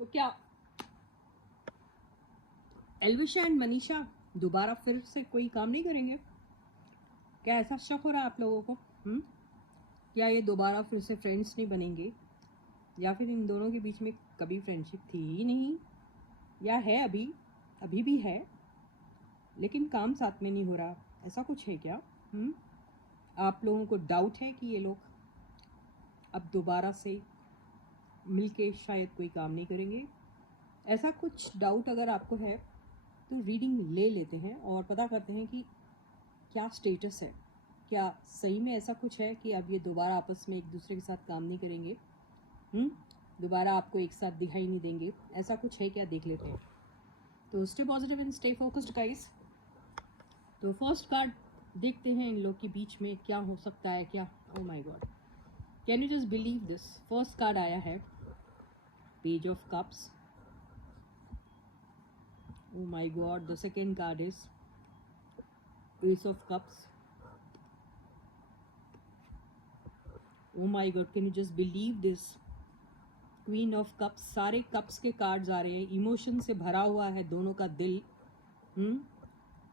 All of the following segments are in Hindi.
तो क्या एल्विशा एंड मनीषा दोबारा फिर से कोई काम नहीं करेंगे? क्या ऐसा शक हो रहा है आप लोगों को? क्या ये दोबारा फिर से फ्रेंड्स नहीं बनेंगे, या फिर इन दोनों के बीच में कभी फ्रेंडशिप थी ही नहीं, या है अभी भी है लेकिन काम साथ में नहीं हो रहा, ऐसा कुछ है क्या? आप लोगों को डाउट है कि ये लोग अब दोबारा से मिलके शायद कोई काम नहीं करेंगे? ऐसा कुछ डाउट अगर आपको है तो रीडिंग ले लेते हैं और पता करते हैं कि क्या स्टेटस है। क्या सही में ऐसा कुछ है कि अब ये दोबारा आपस में एक दूसरे के साथ काम नहीं करेंगे? दोबारा आपको एक साथ दिखाई नहीं देंगे? ऐसा कुछ है क्या? देख लेते हैं। तो stay positive and stay focused guys. तो फर्स्ट कार्ड देखते हैं इन लोग के बीच में क्या हो सकता है। क्या, oh my God, can you just believe this? First card आया है page of cups. Oh my god, the second card is Ace of Cups. Oh my god, can you just believe this? Queen of Cups. सारे कप्स के कार्ड्स आ रहे हैं। इमोशन से भरा हुआ है दोनों का दिल।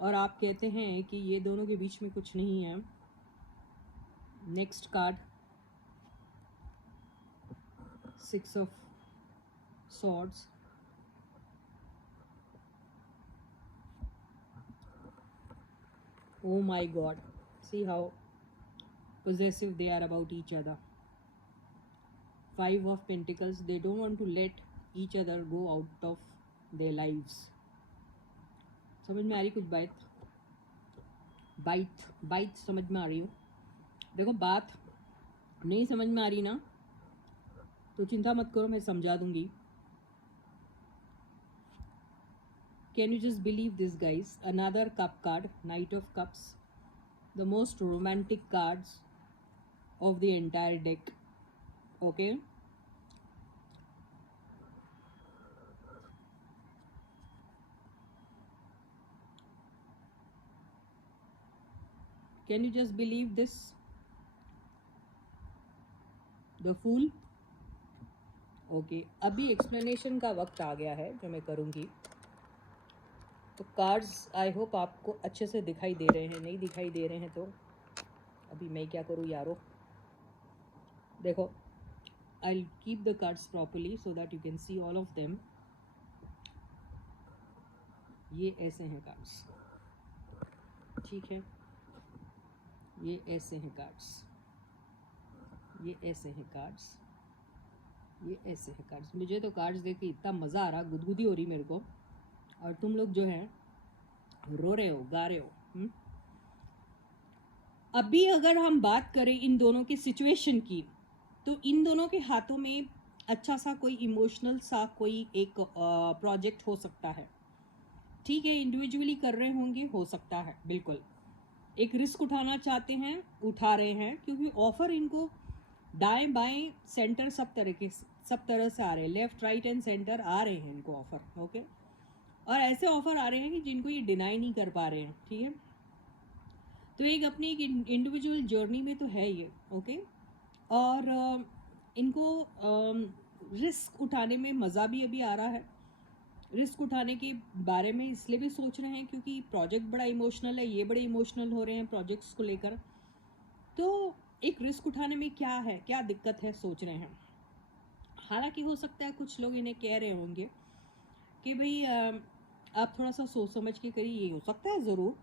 और आप कहते हैं कि ये दोनों के बीच में कुछ नहीं है। Next card, six of swords. Oh my god, see how possessive they are about each other. Five of Pentacles. They don't want to let each other go out of their lives. समझ में आ रही कुछ बात समझ में आ रही हूँ? देखो, बात नहीं समझ में आ रही ना तो चिंता मत करो, मैं समझा दूंगी। Can you just believe this guys? Another cup card, knight of cups, the most romantic cards of the entire deck. Okay, can you just believe this? The fool. Okay, अभी एक्सप्लेनेशन का वक्त आ गया है जो मैं करूँगी। तो कार्ड्स आई होप आपको अच्छे से दिखाई दे रहे हैं। नहीं दिखाई दे रहे हैं तो अभी मैं क्या करूँ यारो? देखो, I'll keep the cards properly so that you can see all of them. ये ऐसे हैं कार्ड्स, ठीक है? ये ऐसे हैं कार्ड्स, ये ऐसे हैं कार्ड्स, ये ऐसे हैं कार्ड्स। मुझे तो कार्ड्स देख के इतना मज़ा आ रहा, गुदगुदी हो रही मेरे को, और तुम लोग जो हैं रो रहे हो, गा रहे हो। अभी अगर हम बात करें इन दोनों की सिचुएशन की, तो इन दोनों के हाथों में अच्छा सा कोई इमोशनल सा कोई एक प्रोजेक्ट हो सकता है, ठीक है? इंडिविजुअली कर रहे होंगे, हो सकता है, बिल्कुल। एक रिस्क उठाना चाहते हैं, उठा रहे हैं, क्योंकि ऑफर इनको दाएं बाएं सेंटर सब तरह से आ रहे हैं। लेफ्ट राइट एंड सेंटर आ रहे हैं इनको ऑफर। ओके, और ऐसे ऑफर आ रहे हैं कि जिनको ये डिनाई नहीं कर पा रहे हैं, ठीक है? तो एक अपनी एक इंडिविजुअल जर्नी में तो है ये। ओके, और इनको रिस्क उठाने में मज़ा भी अभी आ रहा है। रिस्क उठाने के बारे में इसलिए भी सोच रहे हैं क्योंकि प्रोजेक्ट बड़ा इमोशनल है, ये बड़े इमोशनल हो रहे हैं प्रोजेक्ट्स को लेकर। तो एक रिस्क उठाने में क्या है, क्या दिक्कत है, सोच रहे हैं। हालांकि हो सकता है कुछ लोग इन्हें कह रहे होंगे कि भाई आप थोड़ा सा सोच समझ के करिए, ये हो सकता है ज़रूर।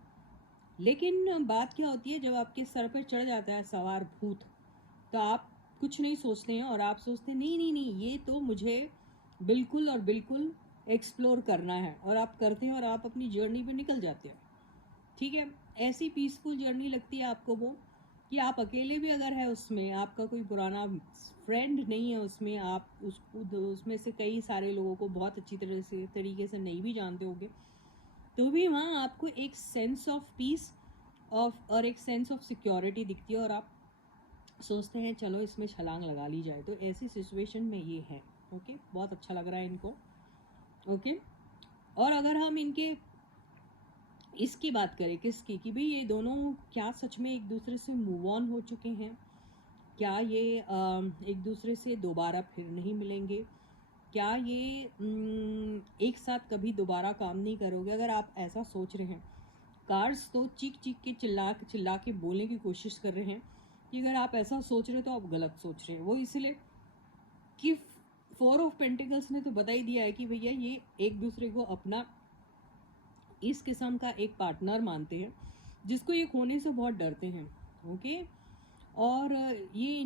लेकिन बात क्या होती है, जब आपके सर पर चढ़ जाता है सवार भूत, तो आप कुछ नहीं सोचते हैं और आप सोचते हैं नहीं नहीं नहीं, ये तो मुझे बिल्कुल और बिल्कुल एक्सप्लोर करना है, और आप करते हैं और आप अपनी जर्नी पे निकल जाते हैं, ठीक है? ऐसी पीसफुल जर्नी लगती है आपको वो कि आप अकेले भी अगर है उसमें, आपका कोई पुराना फ्रेंड नहीं है उसमें, आप उसमें से कई सारे लोगों को बहुत अच्छी तरीके से नहीं भी जानते होंगे, तो भी वहाँ आपको एक सेंस ऑफ पीस और एक सेंस ऑफ सिक्योरिटी दिखती है, और आप सोचते हैं चलो इसमें छलांग लगा ली जाए। तो ऐसी सिचुएशन में ये है। ओके, बहुत अच्छा लग रहा है इनको। ओके, और अगर हम इनके इसकी बात करें, किसकी, कि भाई ये दोनों क्या सच में एक दूसरे से मूव ऑन हो चुके हैं? क्या ये एक दूसरे से दोबारा फिर नहीं मिलेंगे? क्या ये एक साथ कभी दोबारा काम नहीं करोगे? अगर आप ऐसा सोच रहे हैं, कार्ड्स तो चीख चीख के चिल्ला के बोलने की कोशिश कर रहे हैं कि अगर आप ऐसा सोच रहे हो तो आप गलत सोच रहे हैं। वो इसलिए कि 4 ऑफ पेंटिकल्स ने तो बता ही दिया है कि भैया ये एक दूसरे को अपना इस किस्म का एक पार्टनर मानते हैं जिसको ये खोने से बहुत डरते हैं। ओके, और ये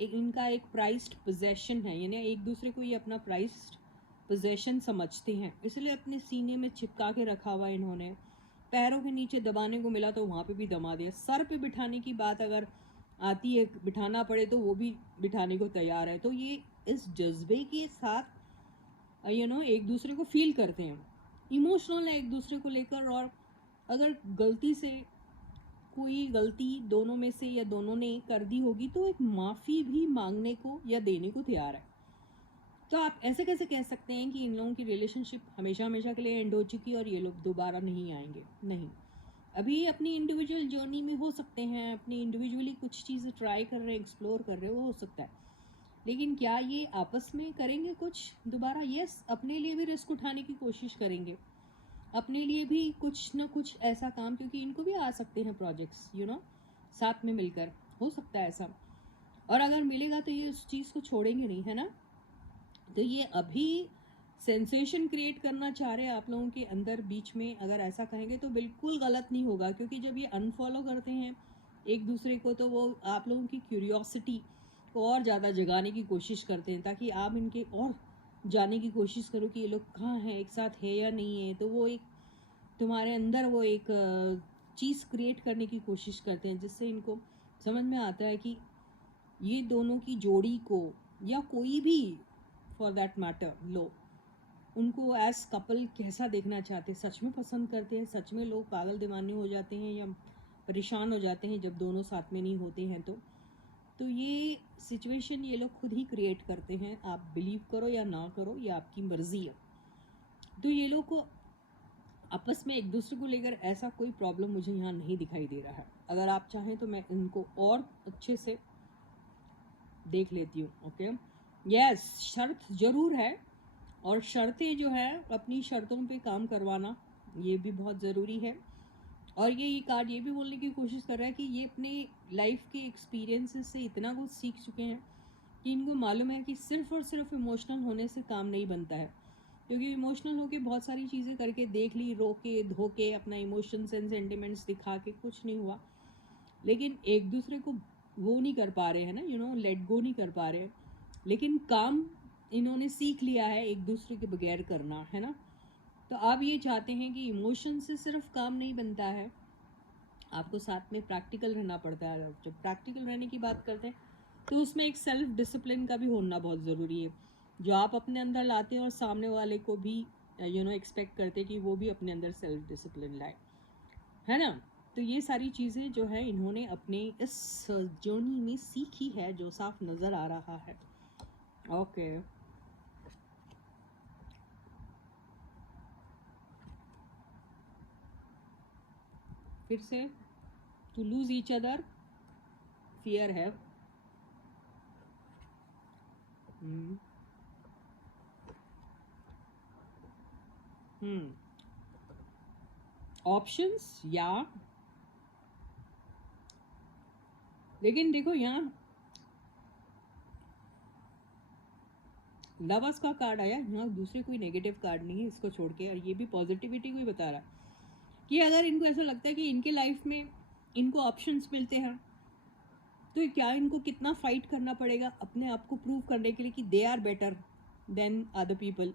इनका एक प्राइस्ड पोजेशन है, यानी एक दूसरे को ये अपना प्राइस्ड पोजेशन समझते हैं, इसलिए अपने सीने में चिपका के रखा हुआ इन्होंने। पैरों के नीचे दबाने को मिला तो वहाँ पे भी दबा दिया। सर पे बिठाने की बात अगर आती है, बिठाना पड़े तो वो भी बिठाने को तैयार है। तो ये इस जज्बे के साथ एक दूसरे को फील करते हैं, इमोशनल है एक दूसरे को लेकर। और अगर गलती से कोई गलती दोनों में से या दोनों ने कर दी होगी तो एक माफ़ी भी मांगने को या देने को तैयार है। तो आप ऐसे कैसे कह सकते हैं कि इन लोगों की रिलेशनशिप हमेशा हमेशा के लिए एंड हो चुकी और ये लोग दोबारा नहीं आएंगे? नहीं, अभी अपनी इंडिविजुअल जर्नी में हो सकते हैं, अपनी इंडिविजुअली कुछ चीज़ें ट्राई कर रहे हैं, एक्सप्लोर कर रहे हैं, वो हो सकता है। लेकिन क्या ये आपस में करेंगे कुछ दोबारा? यस, अपने लिए भी रिस्क उठाने की कोशिश करेंगे, अपने लिए भी कुछ ना कुछ ऐसा काम, क्योंकि इनको भी आ सकते हैं प्रोजेक्ट्स साथ में मिलकर, हो सकता है ऐसा। और अगर मिलेगा तो ये उस चीज़ को छोड़ेंगे नहीं, है ना? तो ये अभी सेंसेशन क्रिएट करना चाह रहे हैं आप लोगों के अंदर बीच में, अगर ऐसा कहेंगे तो बिल्कुल गलत नहीं होगा। क्योंकि जब ये अनफॉलो करते हैं एक दूसरे को तो वो आप लोगों की क्यूरियोसिटी को और ज़्यादा जगाने की कोशिश करते हैं, ताकि आप इनके और जाने की कोशिश करो कि ये लोग कहाँ हैं, एक साथ है या नहीं है। तो वो एक तुम्हारे अंदर वो एक चीज़ क्रिएट करने की कोशिश करते हैं, जिससे इनको समझ में आता है कि ये दोनों की जोड़ी को, या कोई भी फॉर दैट मैटर लो, उनको एज कपल कैसा देखना चाहते हैं, सच में पसंद करते हैं, सच में लोग पागल दीवाने हो जाते हैं या परेशान हो जाते हैं जब दोनों साथ में नहीं होते हैं। तो ये सिचुएशन ये लोग खुद ही क्रिएट करते हैं, आप बिलीव करो या ना करो, ये आपकी मर्जी है। तो ये लोग को आपस में एक दूसरे को लेकर ऐसा कोई प्रॉब्लम मुझे यहाँ नहीं दिखाई दे रहा है। अगर आप चाहें तो मैं इनको और अच्छे से देख लेती हूँ। ओके, यस, शर्त ज़रूर है, और शर्तें जो है अपनी शर्तों पे काम करवाना ये भी बहुत ज़रूरी है। और ये कार्ड ये भी बोलने की कोशिश कर रहा है कि ये अपने लाइफ के एक्सपीरियंसेस से इतना कुछ सीख चुके हैं कि इनको मालूम है कि सिर्फ और सिर्फ इमोशनल होने से काम नहीं बनता है। क्योंकि इमोशनल होके बहुत सारी चीज़ें करके देख ली, रोके धोके अपना इमोशंस एंड सेंटिमेंट्स दिखा के कुछ नहीं हुआ। लेकिन एक दूसरे को वो नहीं कर पा रहे हैं ना, लेट गो नहीं कर पा रहे। लेकिन काम इन्होंने सीख लिया है एक दूसरे के बगैर करना, है ना? तो आप ये चाहते हैं कि इमोशन से सिर्फ काम नहीं बनता है, आपको साथ में प्रैक्टिकल रहना पड़ता है। जब प्रैक्टिकल रहने की बात करते हैं तो उसमें एक सेल्फ डिसिप्लिन का भी होना बहुत ज़रूरी है, जो आप अपने अंदर लाते हैं और सामने वाले को भी एक्सपेक्ट करते हैं कि वो भी अपने अंदर सेल्फ डिसिप्लिन लाए, है ना? तो ये सारी चीज़ें जो है इन्होंने अपने इस जर्नी में सीखी है, जो साफ नज़र आ रहा है। ओके, फिर से to lose each other, fear है। ऑप्शंस या, लेकिन देखो यहाँ लवर्स का कार्ड आया, यहाँ दूसरे कोई नेगेटिव कार्ड नहीं है इसको छोड़ के, और ये भी पॉजिटिविटी को ही बता रहा है कि अगर इनको ऐसा लगता है कि इनके लाइफ में इनको ऑप्शंस मिलते हैं तो क्या इनको कितना फाइट करना पड़ेगा अपने आप को प्रूव करने के लिए कि they are better than other people,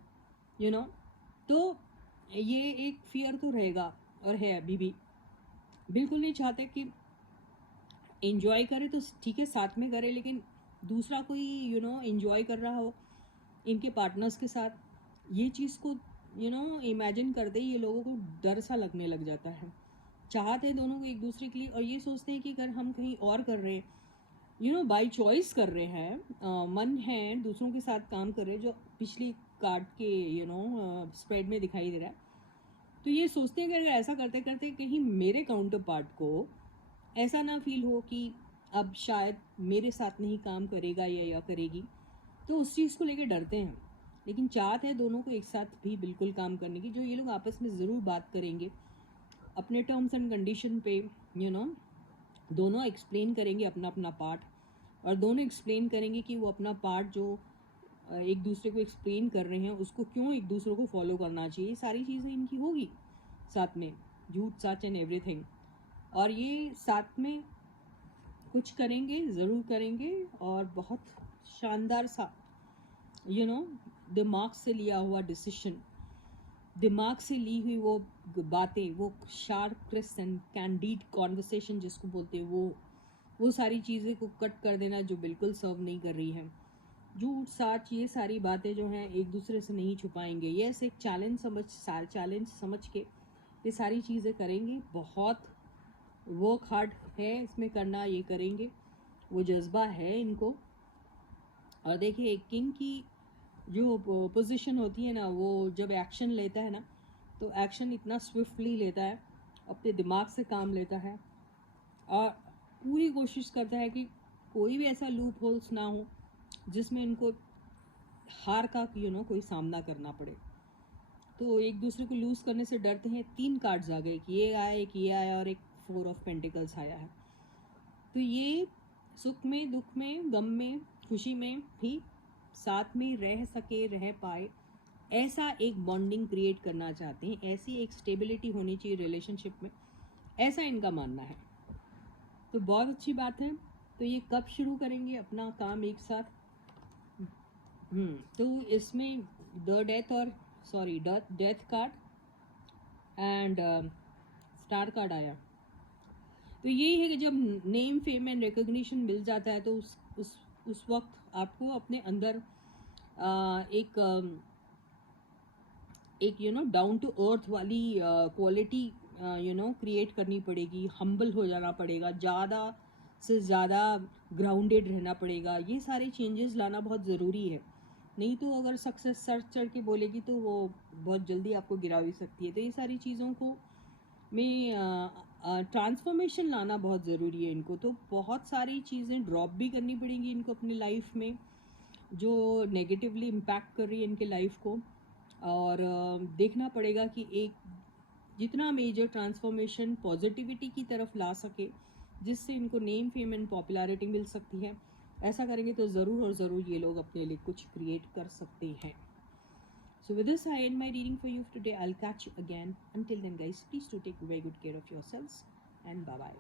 तो ये एक फियर तो रहेगा और है अभी भी। बिल्कुल नहीं चाहते कि एंजॉय करे तो ठीक है साथ में करे, लेकिन दूसरा कोई एंजॉय कर रहा हो इनके पार्टनर्स के साथ, ये चीज़ को इमेजिन करते ही ये लोगों को डर सा लगने लग जाता है। चाहते हैं दोनों को एक दूसरे के लिए, और ये सोचते हैं कि अगर हम कहीं और कर रहे हैं बाई चॉइस कर रहे हैं, मन है दूसरों के साथ काम कर रहे हैं, जो पिछली कार्ड के स्प्रेड में दिखाई दे रहा है। तो ये सोचते हैं कि अगर ऐसा करते करते कहीं मेरे काउंटर पार्ट को ऐसा ना फील हो कि अब शायद मेरे साथ नहीं काम करेगा या करेगी, तो उस चीज़ को लेकर डरते हैं। लेकिन चाहत है दोनों को एक साथ भी बिल्कुल काम करने की, जो ये लोग आपस में ज़रूर बात करेंगे अपने टर्म्स एंड कंडीशन पे, यू नो, दोनों एक्सप्लेन करेंगे अपना अपना पार्ट, और दोनों एक्सप्लेन करेंगे कि वो अपना पार्ट जो एक दूसरे को एक्सप्लेन कर रहे हैं उसको क्यों एक दूसरे को फॉलो करना चाहिए। ये सारी चीज़ें इनकी होगी साथ में, झूठ सच एंड एवरीथिंग। और ये साथ में कुछ करेंगे, ज़रूर करेंगे, और बहुत शानदार सा, यू नो, दिमाग से लिया हुआ डिसीजन, दिमाग से ली हुई वो बातें, वो sharp, crisp and candid conversation जिसको बोलते हैं, वो सारी चीज़ें को कट कर देना जो बिल्कुल सर्व नहीं कर रही है। झूठ साच ये सारी बातें जो हैं एक दूसरे से नहीं छुपाएंगे। यस, एक चैलेंज समझ के ये सारी चीज़ें करेंगे। बहुत वर्क हार्ड है इसमें करना, ये करेंगे, वो जज्बा है इनको। और देखिए, एक किंग की जो पोजीशन होती है ना, वो जब एक्शन लेता है ना, तो एक्शन इतना स्विफ्टली लेता है, अपने दिमाग से काम लेता है, और पूरी कोशिश करता है कि कोई भी ऐसा लूप होल्स ना हो जिसमें इनको हार का, यू नो, कोई सामना करना पड़े। तो एक दूसरे को लूज करने से डरते हैं। 3 कार्ड्स आ गए, कि ये आया, एक ये आया, और एक 4 ऑफ पेंटिकल्स आया है। तो ये सुख में, दुख में, गम में, खुशी में भी साथ में रह सके, रह पाए, ऐसा एक बॉन्डिंग क्रिएट करना चाहते हैं, ऐसी एक स्टेबिलिटी होनी चाहिए रिलेशनशिप में, ऐसा इनका मानना है। तो बहुत अच्छी बात है। तो ये कब शुरू करेंगे अपना काम एक साथ? तो इसमें द डेथ, और sorry, death card and star card आया। तो यही है कि जब नेम, फेम एंड रिकॉग्निशन मिल जाता है तो उस वक्त आपको अपने अंदर एक you know down to earth वाली क्वालिटी यू नो क्रिएट करनी पड़ेगी। हम्बल हो जाना पड़ेगा, ज़्यादा से ज़्यादा ग्राउंडेड रहना पड़ेगा। ये सारे चेंजेस लाना बहुत ज़रूरी है। नहीं तो अगर सक्सेस सर चढ़ के बोलेगी तो वो बहुत जल्दी आपको गिरा भी सकती है। तो ये सारी चीज़ों को में ट्रांसफॉर्मेशन लाना बहुत ज़रूरी है इनको। तो बहुत सारी चीज़ें ड्रॉप भी करनी पड़ेंगी इनको अपनी लाइफ में, जो नेगेटिवली इम्पैक्ट कर रही है इनके लाइफ को। और देखना पड़ेगा कि एक जितना मेजर ट्रांसफॉर्मेशन पॉजिटिविटी की तरफ ला सके, जिससे इनको नेम, फेम एंड पॉपुलैरिटी मिल सकती है, ऐसा करेंगे तो ज़रूर और ज़रूर ये लोग अपने लिए कुछ क्रिएट कर सकते हैं। So with this, I end my reading for you today. I'll catch you again. Until then, guys, please do take very good care of yourselves, and bye-bye.